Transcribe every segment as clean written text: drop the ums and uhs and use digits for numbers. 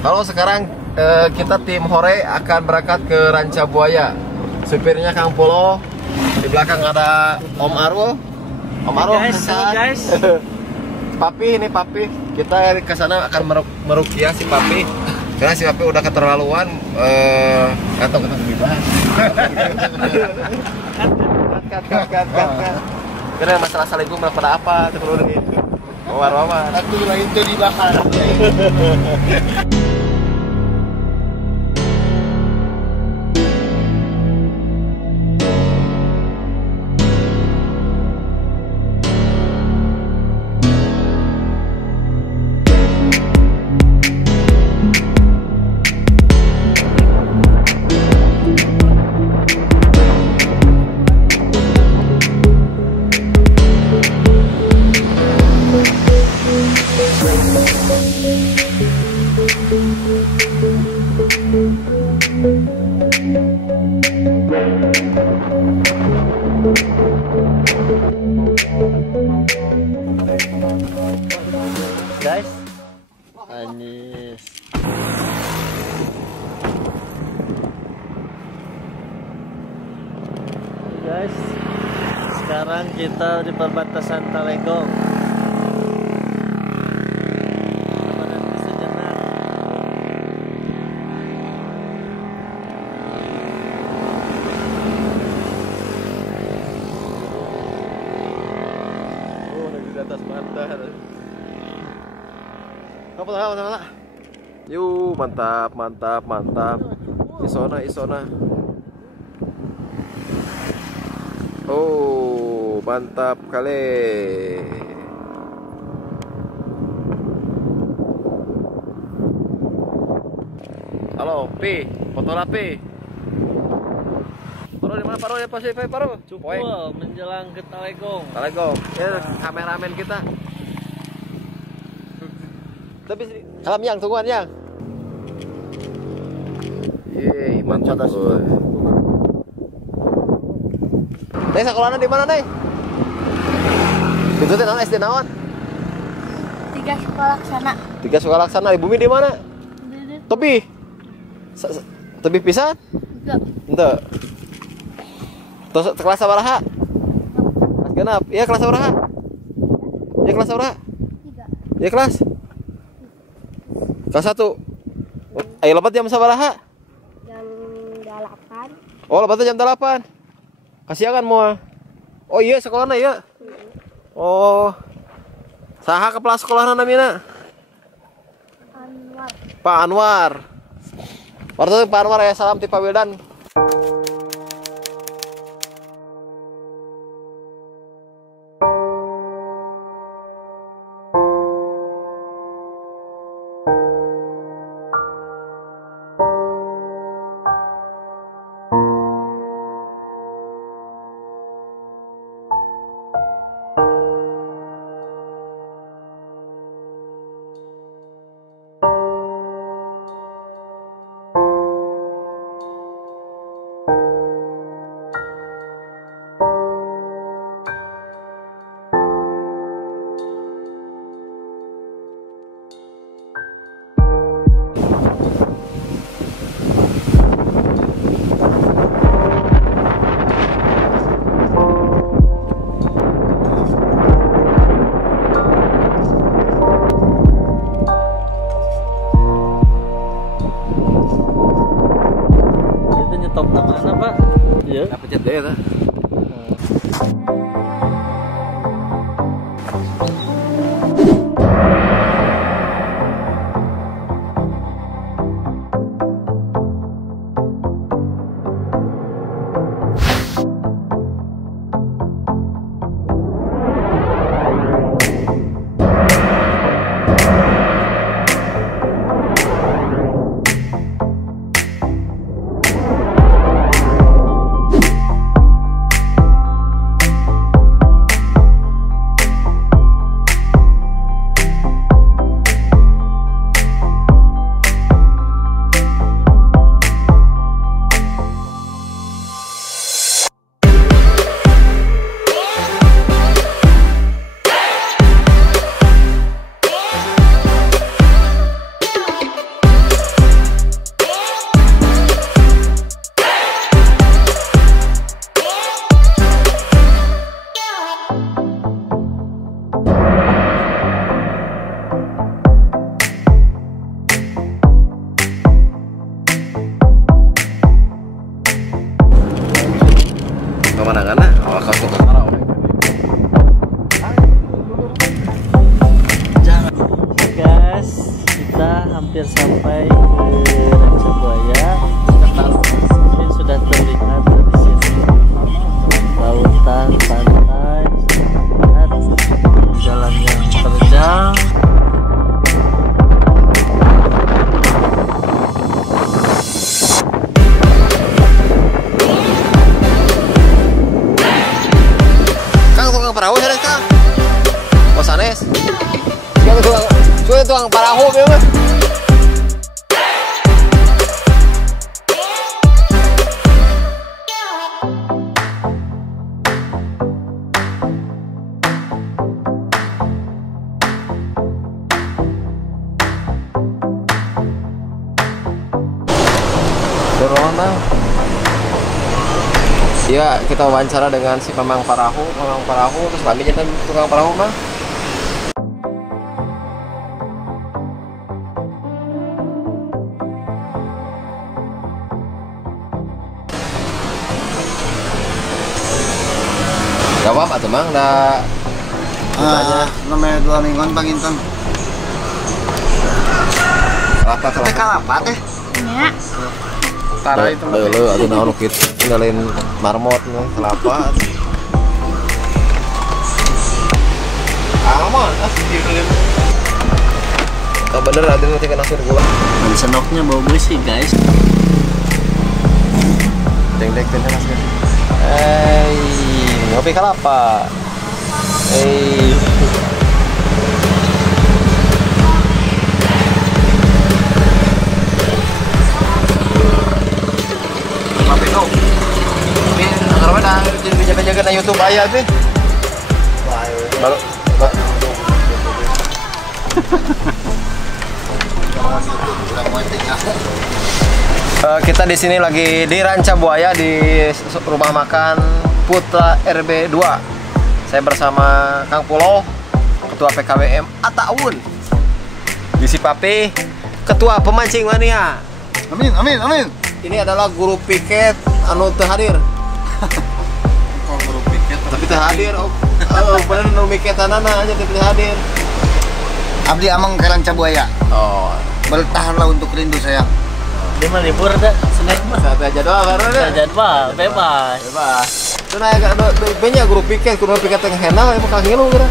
Halo, sekarang kita tim Hore akan berangkat ke Ranca Buaya. Supirnya Kang Polo. Di belakang ada Om Arwo. Om Arwo, guys. Papi, ini Papi. Kita ke sana akan merukiah si Papi. Karena si Papi udah keterlaluan. Kantong bahas. Kat. Karena masalah selingkuh pada apa? Terus gitu. Mawar. Aku bilang itu dibahas. Guys, Anis. Guys, sekarang kita di perbatasan Talegong. Berhenti sejenak. Oh, lagi di atas pantai. Apa? Yuk, mantap. Isona. Oh, mantap kali. Halo, Pi, foto lah Pi. Paro di mana Paro ya pasti Paro? Cukup menjelang ke Talegong. Assalamualaikum. Ya, kameramen kita. Tapi alam yang tungguan yang. Yeay, mantap. Neng sekolahnya di mana, Neng? Itu teh naon SD naon? 3 sekolah sana. 3 sekolah laksana. Di bumi di mana? Tepi. Tepi pisan? Henteu. Tos kelas sabaraha? Kelas genep. Iya kelas sabaraha? Iya kelas sabaraha? 3. Iya kelas. Kelas 1. Ayo lopat jam sabaraha? Jam 8. Oh, lopatnya jam 8. Kasihan mau. Oh iya sekolahnya iya. Oh. Saha kepala sekolahna namina? Anwar. Pak Anwar. Warta Pak Anwar ya, salam ti Pak Wildan. Nyetopnya mana Pak? Iya. Pencet deh ya. pemandangannya. Oh, kau suka parah. Guys, kita hampir sampai ke Ranca Buaya. Mungkin sudah terlihat dari sini lautan, pantai, lihat jalan yang terjal. Kang tukang perahu sana Kang. Oh sanes. Kang tukang perahu ya Mas. Dorong Bang. Iya, kita wawancara dengan si pemang perahu, terus kami jadi tukang perahu Bang. Jawab atau Bang, dah namanya 2 mingguan Bang Intan. kelapa Kalapa teh. Ya. Tara itu. Leuleut atuh naon kitu tinggalin marmot nih kelapa. Aman, asli. Bener ada nanti kena nasi gula. Dan senoknya bau bersih guys. Deng nasi. Ngopi kelapa. Jaga-jaga na YouTube ayah sih. Baru. Kita di sini lagi di Ranca Buaya di rumah makan Putra RB 2. Saya bersama Kang Pulo, Ketua PKWM Ataun. Bisi Papi, Ketua Pemancing Mania. Amin, amin, amin. Ini adalah guru piket anu teu hadir. Guru piket Tapi teu hadir. Bener nu miketanana aja teu hadir. Abdi amang ke Ranca Buaya. Oh, Bertahanlah untuk rindu sayang. Dia mah libur dah, Senin mah. saat jadwal baru deh. Jadwal bebas. Bebas. Tuna agak banyak guru piket tengah henal emang kang ngilu kira.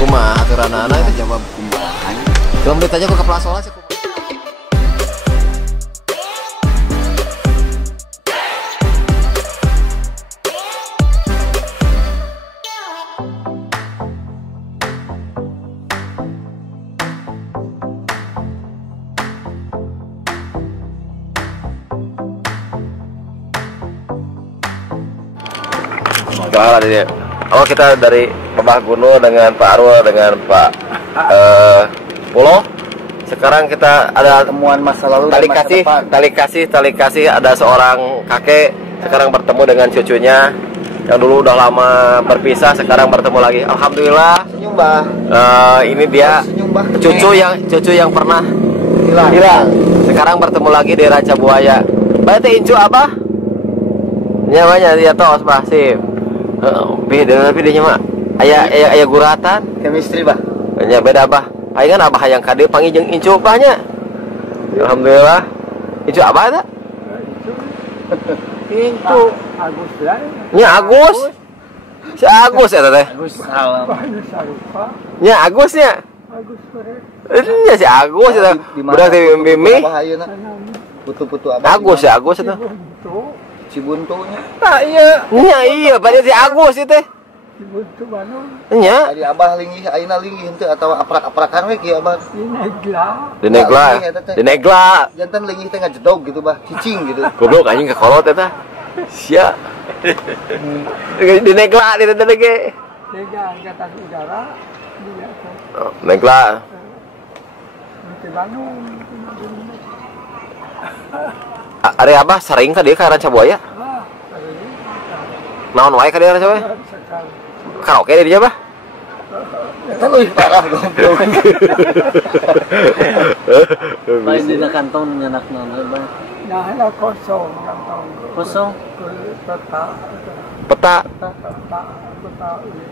Kumaha aturanana itu Jawab kumbahan. belum ditanya ke kepala sekolah sih. Kalah dia. Oh kita dari Bapak Guno dengan Pak Arul dengan Pak Pulo. Sekarang kita ada Temuan masa lalu dan masa depan. tali kasih ada seorang kakek sekarang bertemu dengan cucunya yang dulu udah lama berpisah sekarang bertemu lagi. Alhamdulillah. Senyum bah. Ini dia Senyum bah. cucu yang pernah Hilang. sekarang bertemu lagi di Ranca Buaya. Berarti incu abah? Nyamanya dia tos bah sih. Beda nya mah aya guratan Chemistry bah. nya beda bah aing kan abah hayang kade panggil jeung incu bahnya. Alhamdulillah incu abah eta incu Agus lah. nya Agus si Agus eta teh Agus salam. nya Agus nya Agus korek. nya si Agus eta budak teh Mimi Abah ayeuna. Putu-putu abah. Agus ya Agus eta Buntu. Cibuntunya. Tak iya. nya iya berarti si Agus itu teh Buntu Bandung. nya Ari abah linggih ayeuna linggih henteu atawa aprak-aprakan we kieu abah. Di Negla. di negla Jantan linggih teh ngajedog gitu bah, cicing gitu. goblok anjing ke kolot eta sia di negla di teh ge Lega Angkatan Udara. Dia ke negla di Bandung. Ari abah sering ka dieu ka Ranca Buaya Wah, hari ini naon wae ka dieu Ranca Buaya sekali. karaoke di dieu bah Eta leuwih parah goblok. Lain dina kantong nyanak naon bang. Nah, là kosong yang tahu. Kosong. Peta. Peta.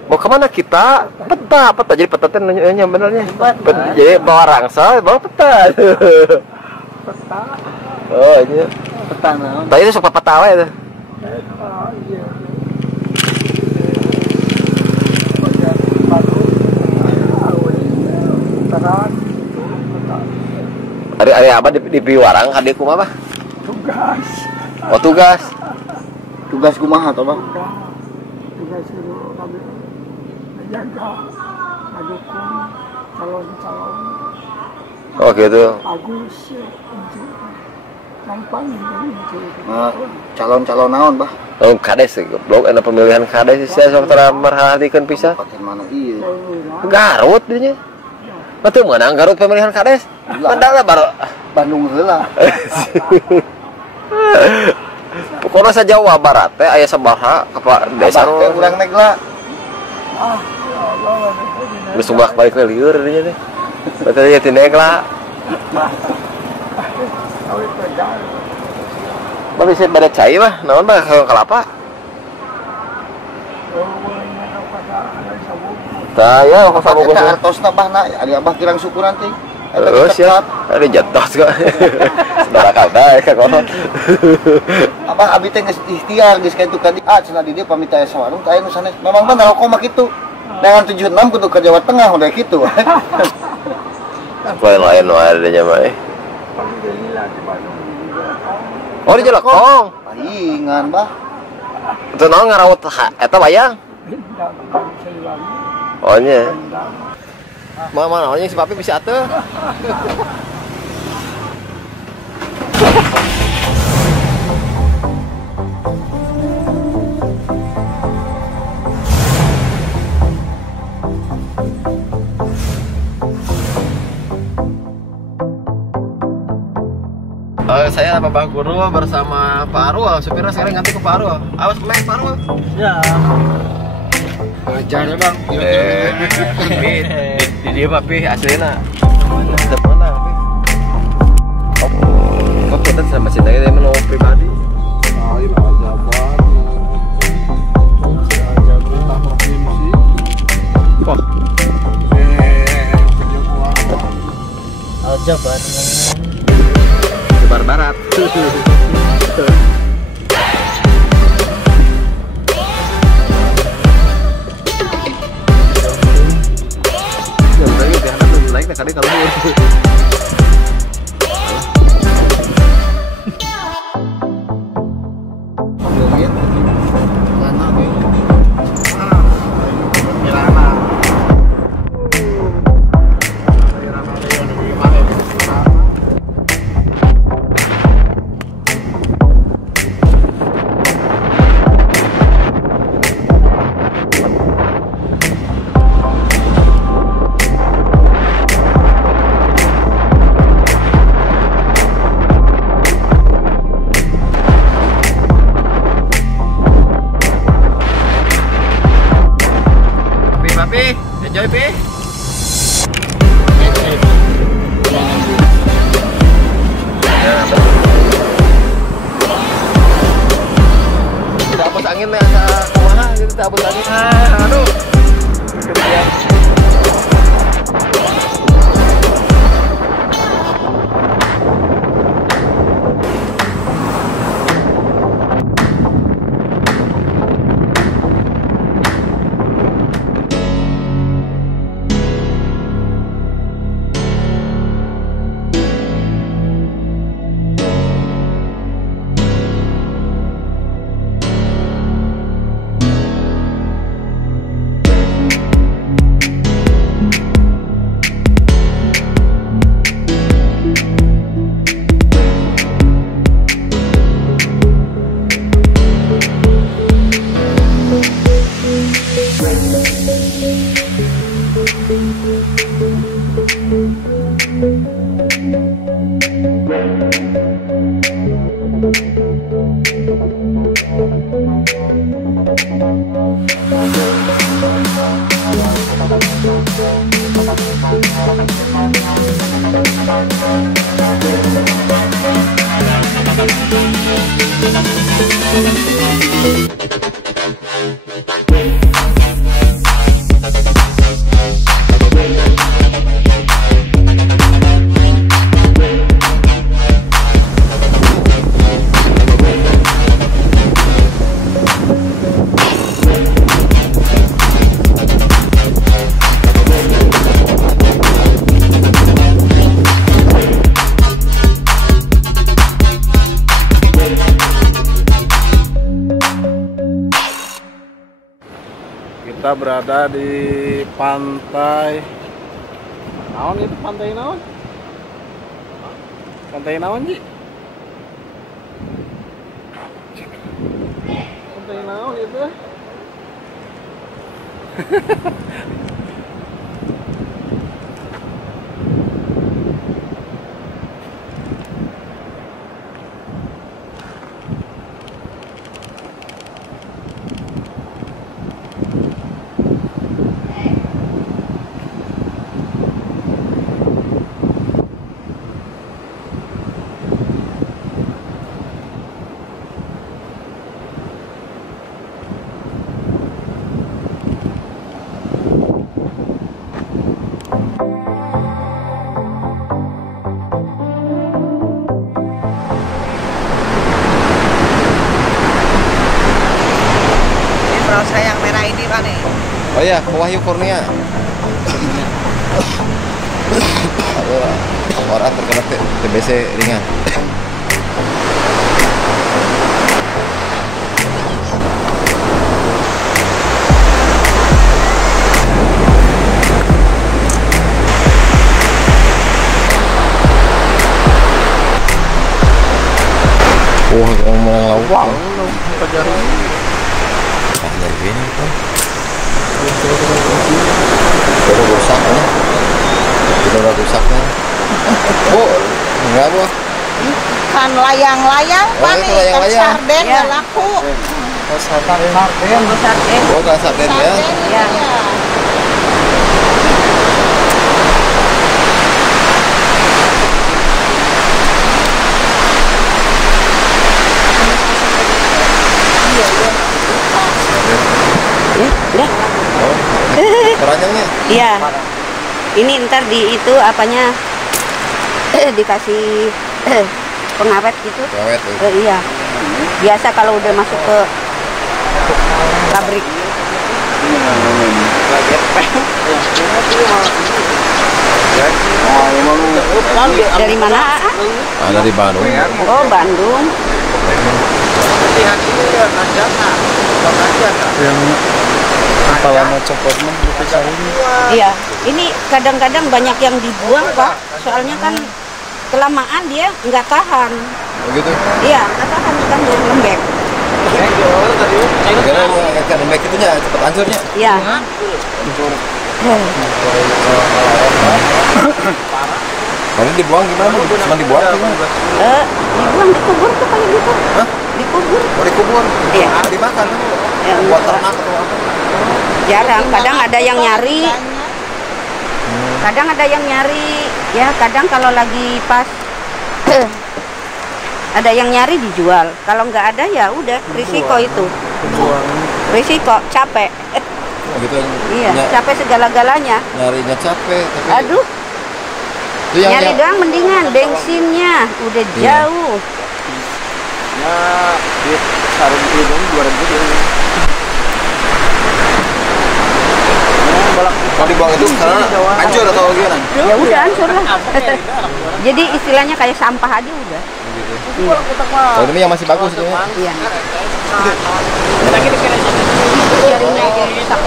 Mau kemana kita? Peta. Jadi peta itu namanya benernya. Jadi bawa rangsel, bawa peta. Peta. Oh iya. Peta naon? Tadi itu suka peta wae tuh. Iya. Batu. Terang. Hari apa di Piwarang kadi kumaha Bah? Tugas. Oh tugas. Tugas kumaha toh, Bang? Tugas suruh kami menjaga, mendukung calon-calon Oh gitu. bagus gampang Calon-calon naon, Bah? Oh kades goblok enak pemilihan kades saya sok tara merhatikeun pisan. Paten mana iya. Garut dinya. Betul menang Garut pemilihan kades. Padahal baru Bandung heula. pokoknya sa Jawa Barat teh aya sabaraha apa desa Abah teh urang negla. geus sumbak balik ke lieur dinya teh. Betul ya tineg lah. Bah bisa bade cai bah, naon bah kelapa? Saya kok sama Eta artosna Bahna, ari Abah kirang syukuran teh. Terus ya, ada jatuh kok. Saudara kada ka kono. Abah abi teh geus ikhtiar geus kitu ka cenah di dieu pamit aya sawarung ka aya nu sanes. Memang bener kok mah kitu. Dengan 76 kudu ke Jawa Tengah udah kitu. Poin lain wae ada mah. Oh di Jelekong. Palingan Bah. Itu naon ngarawut eta bayang? Oh nya. Mana naonnya si Papi bisa atuh. Saya Bapak Guru bersama Pak Arul, supirnya sekarang ganti ke Pak Arul. Awas main Pak Arul. Ya. Ajar Bang. Di dia Papi aslinya. Depan lah Papi. Oh, kita sama cinta kita menu pribadi. Aljabar. Jabar Barat. Naik kali kalau Papi, enjoy Pi. Tidak hapus angin ya, kumaha gitu, tidak hapus angin. Aduh. Kita berada di pantai. Naon itu pantai naon? Pantai naon, Ji? Pantai naon itu? Rosa yang merah ini Pak nih. Oh iya, Wahyu Kurnia. Orang terkena TBC ringan. Wah, yang melawang. Ini kan udah rusak ya, udah rusaknya. Oh, enggak Bu. Kan layang-layang Pak nih, kan sarden ya laku. Oh, sarden. Oh, kan sarden ya. Iya. Udah. Keranjangnya? Iya. Ini ntar di itu apanya dikasih pengawet gitu. Pengawet ya. Iya. Biasa kalau udah masuk ke pabrik. Dari mana? Dari Bandung. Oh, Bandung. Yang kepalanya copot mah Iya, ini kadang-kadang banyak yang dibuang Pak, soalnya kan kelamaan dia nggak tahan. Begitu? Iya, nggak tahan kan dia lembek. Karena kan lembek itunya cepat hancurnya. Iya. Kalau dibuang gimana? Cuma dibuang gimana? Dibuang dikubur tuh kayak gitu. Hah? Dikubur. Oh, dikubur? Iya. Dimakan? Ya, buat ternak atau apa? jarang, kadang ada yang nyari. Kadang ada yang nyari, ya kadang kalau lagi pas ada yang nyari dijual. Kalau nggak ada ya udah risiko itu. Risiko, capek. Oh, gitu. Iya, capek segala-galanya. Nyarinya capek, tapi Aduh. itu yang Nyari doang mendingan bensinnya udah jauh. ya di sarung hidung 2.000 dia. mau dibuang itu karena hancur atau gimana? Ya udah hancur lah. Jadi istilahnya kayak sampah aja udah. Iya. Oh, ini yang masih bagus itu ya? Iya. Jaringnya aja rusak.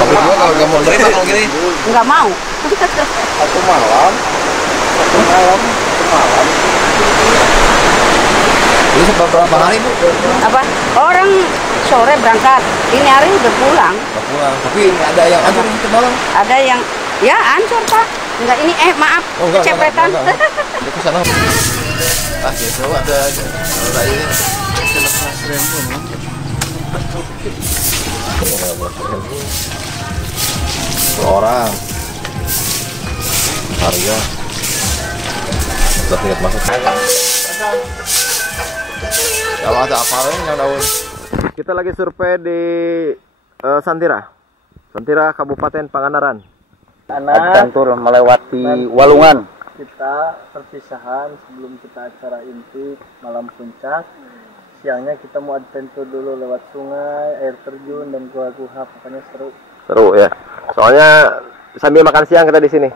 Tapi gua kalau nggak mau terima kalau gini Nggak mau. Satu malam. ini berapa hari Bu? Apa? Orang sore berangkat, ini hari udah pulang. Nggak pulang, tapi ada yang hancur itu malam. Ada yang ya hancur Pak. Enggak ini maaf Oh, enggak, kecepretan. enggak. Itu ke sana. Ah, gitu ada ini. Orang harga udah tiket masuk. Kalau ada apa yang daun. Kita lagi survei di Santira Kabupaten Pangandaran. Dan turun melewati Walungan. Kita perpisahan sebelum kita acara inti malam puncak. Siangnya kita mau adventure dulu lewat sungai, air terjun dan gua-gua, pokoknya seru Ya. Soalnya sambil makan siang kita di sini.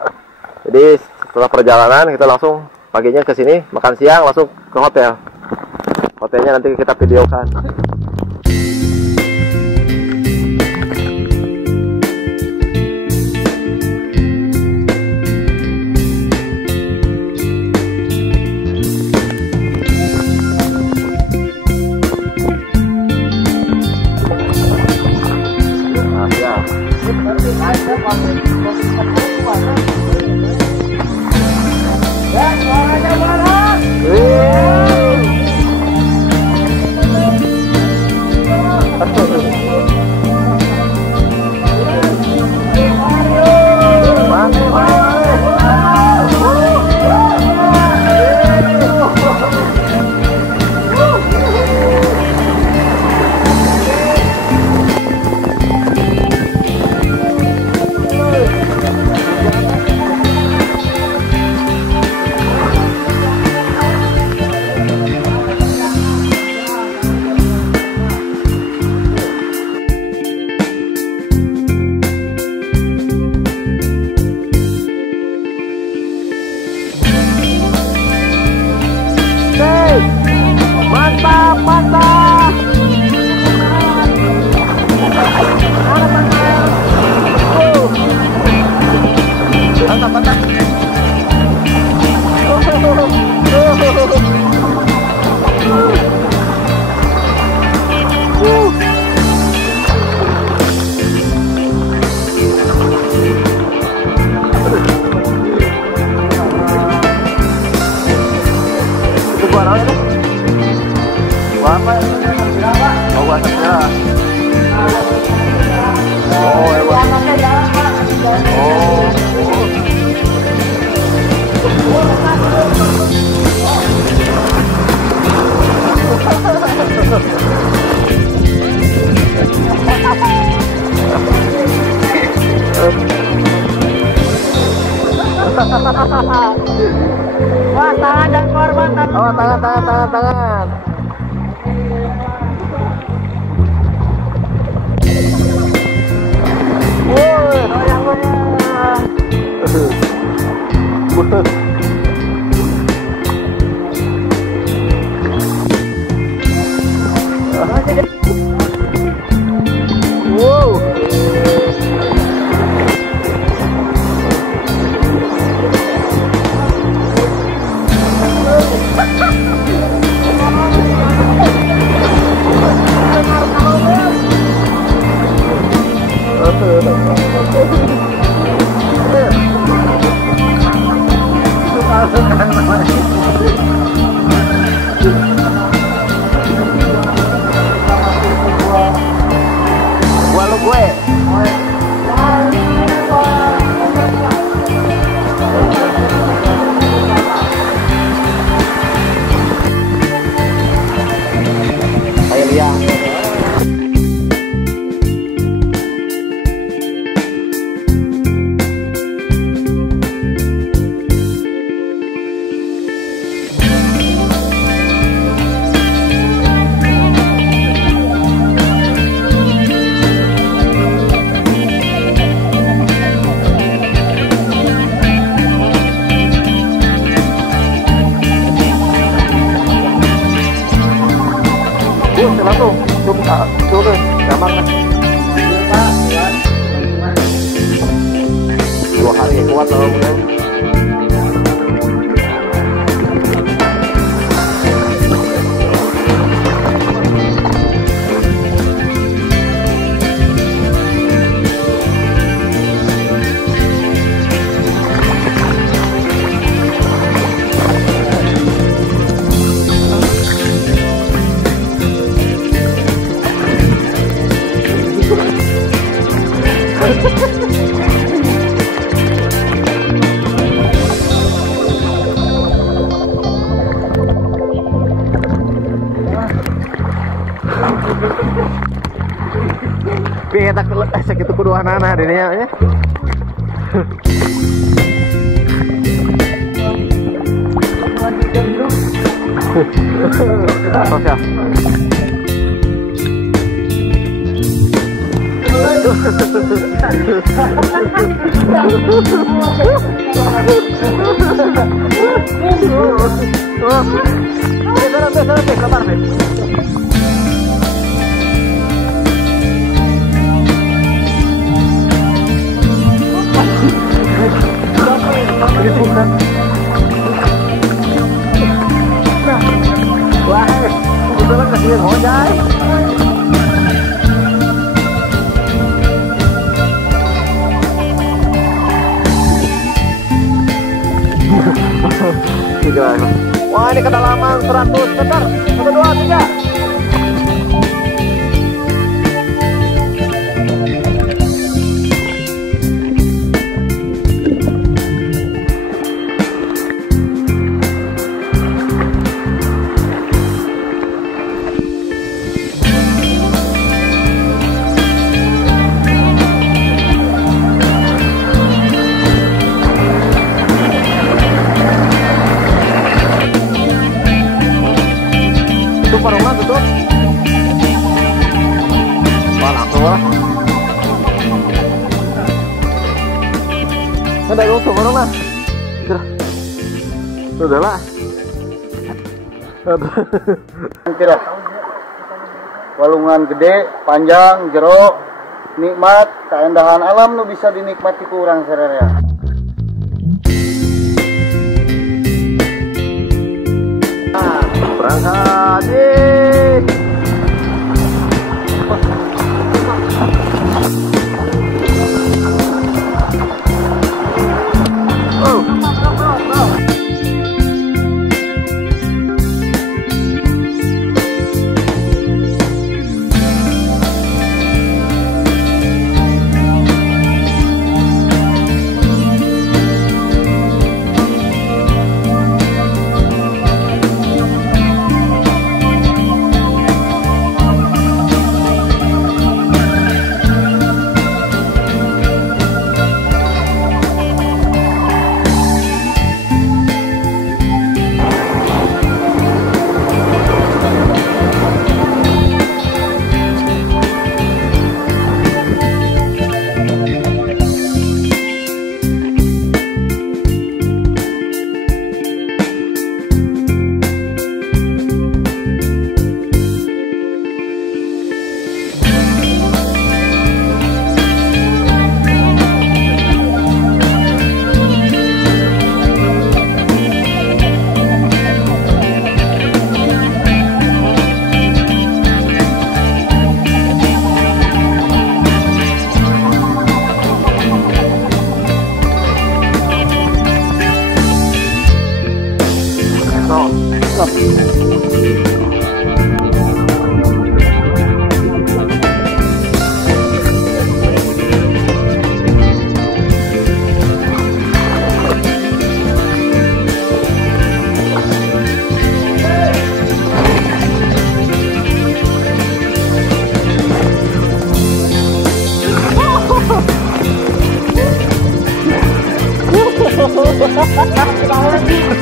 Jadi setelah perjalanan kita langsung paginya ke sini makan siang langsung ke hotel. Hotelnya nanti kita videokan. Wah, tangan dan korban. Oh, tangan. Turun, gampang kan? 2 hari kuat loh, kan? Tapi kita sakit kudu anak-anak dirinya ya. Sosial. Wah, ini kedalaman 100 meter. 1, 2, 3. Parungnya tutup. Wah, langsung lah. Ada tutup parungnya. Sudah lah. Kira walungan gede, panjang, jero, nikmat, keindahan alam nu bisa dinikmati ku urang sararea. Berangkat,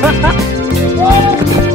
Hahaha.